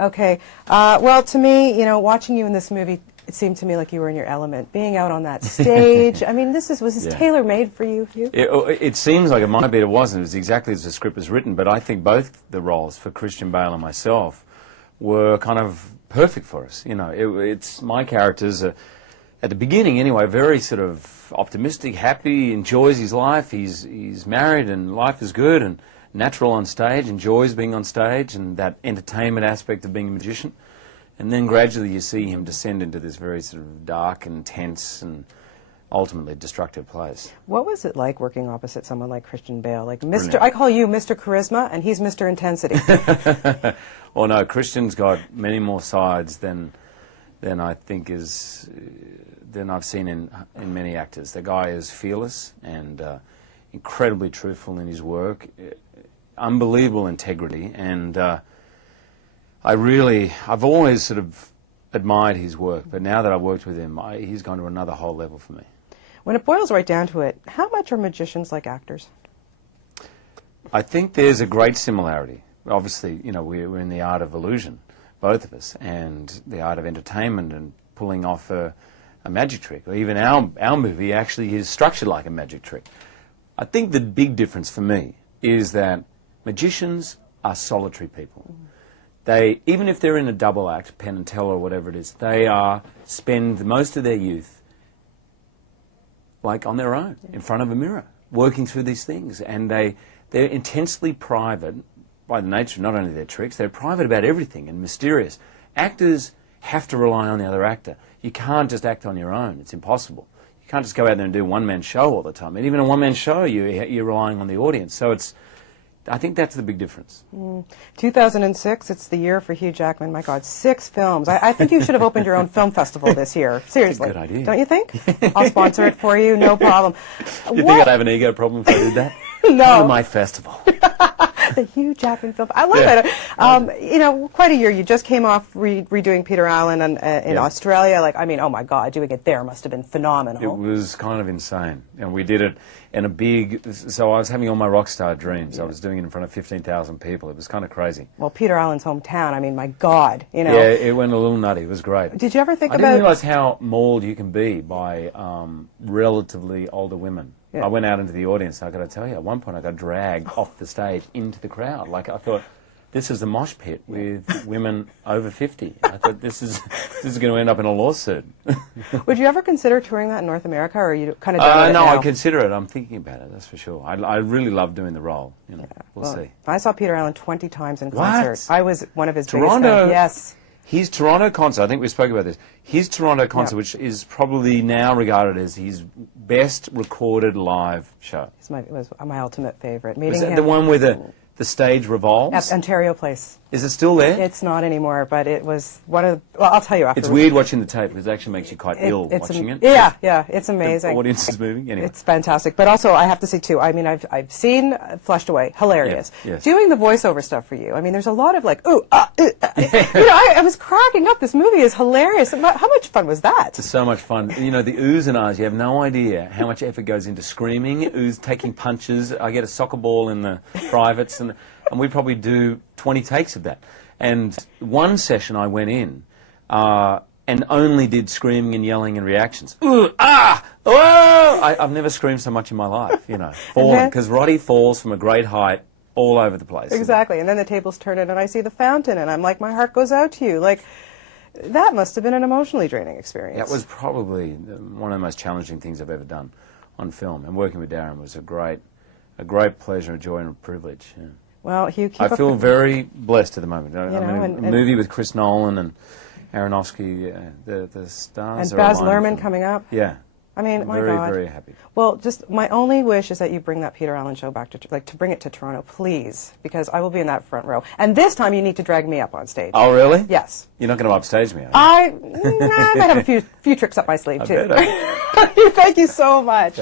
Okay. Well, to me, you know, watching you in this movie, it seemed to me like you were in your element. Being out on that stage, I mean, was this tailor-made for you, Hugh? It seems like it might be, it wasn't. It was exactly as the script was written, but I think both the roles, for Christian Bale and myself, were kind of perfect for us. You know, it's my characters are, at the beginning anyway, very sort of optimistic, happy, enjoys his life. He's married and life is good and natural on stage, enjoys being on stage and that entertainment aspect of being a magician. And then gradually you see him descend into this very sort of dark and tense and ultimately destructive place. What was it like working opposite someone like Christian Bale? Like Mr. I call you Mr. Charisma and he's Mr. Intensity. Well, no, Christian's got many more sides than I think than I've seen in many actors. The guy is fearless and incredibly truthful in his work, unbelievable integrity, and I've always sort of admired his work, but now that I've worked with him, he's gone to another whole level for me. When it boils right down to it, how much are magicians like actors? I think there's a great similarity. Obviously, you know, we're in the art of illusion, both of us, and the art of entertainment and pulling off a magic trick. Or even our movie actually is structured like a magic trick. I think the big difference for me is that magicians are solitary people. They, even if they're in a double act, Penn and Teller or whatever it is, they spend most of their youth like on their own, in front of a mirror, working through these things. And they're intensely private by the nature of not only their tricks, they're private about everything and mysterious. Actors have to rely on the other actor. You can't just act on your own. It's impossible. You can't just go out there and do a one-man show all the time. And even a one-man show, you're relying on the audience. So I think that's the big difference. 2006, it's the year for Hugh Jackman. My God, 6 films. I think you should have opened your own film festival this year. Seriously. That's a good idea. Don't you think? I'll sponsor it for you, no problem. You think I'd have an ego problem if I did that? No. Go to my festival. The Hugh Jackman film. I love it. You know, quite a year. You just came off redoing Peter Allen in Australia. Like, I mean, oh my God, doing it there must have been phenomenal. It was kind of insane. And we did it in a big, so I was having all my rock star dreams. Yeah. I was doing it in front of 15,000 people. It was kind of crazy. Well, Peter Allen's hometown, I mean, my God, you know. Yeah, it went a little nutty. It was great. Did you ever think about... I didn't realize how mauled you can be by relatively older women. Yeah. I went out into the audience, and I've got to tell you, at one point I got dragged off the stage into the crowd. Like, I thought, this is the mosh pit with women over 50. I thought, this is going to end up in a lawsuit. Would you ever consider touring that in North America, or are you kind of done with it No, now? I consider it. I'm thinking about it, that's for sure. I really love doing the role. You know, yeah. We'll see. I saw Peter Allen 20 times in concert. What? I was one of his Toronto, biggest fans. Yes. His Toronto concert, I think we spoke about this, his Toronto concert, which is probably now regarded as his best recorded live show. It was my ultimate favorite. Was that the one where the stage revolves? At Ontario Place. Is it still there? It's not anymore, but it was one of... Well, I'll tell you after. It's weird watching the tape because it actually makes you quite ill watching it. Yeah, yeah, it's amazing. The audience is moving. Anyway. It's fantastic. But also, I have to say, too, I mean, I've seen Flushed Away. Hilarious. Yes. Doing the voiceover stuff for you, I mean, there's a lot of like, ooh, you know, I was cracking up. This movie is hilarious. How much fun was that? It's so much fun. You know, the oohs and ahs, you have no idea how much effort goes into screaming, oohs taking punches. I get a soccer ball in the privates, and we probably do 20 takes of that. And one session I went in and only did screaming and yelling and reactions. Ooh, ah, oh! I've never screamed so much in my life, you know, falling, because Roddy falls from a great height all over the place. Exactly, and then the tables turn in and I see the fountain and I'm like, my heart goes out to you. Like, that must have been an emotionally draining experience. That was probably one of the most challenging things I've ever done on film. And working with Darren was a great pleasure, a joy and a privilege. Yeah. Well, Hugh, I feel very blessed at the moment. I mean, a movie with Chris Nolan and Aronofsky, the stars. And Baz Luhrmann coming up. Yeah. I mean, my God. Very happy. Well, just my only wish is that you bring that Peter Allen show back to bring it to Toronto, please, because I will be in that front row. And this time you need to drag me up on stage. Oh, really? Yes. You're not going to upstage me, are you? I might have a few tricks up my sleeve, too. I bet. Thank you so much.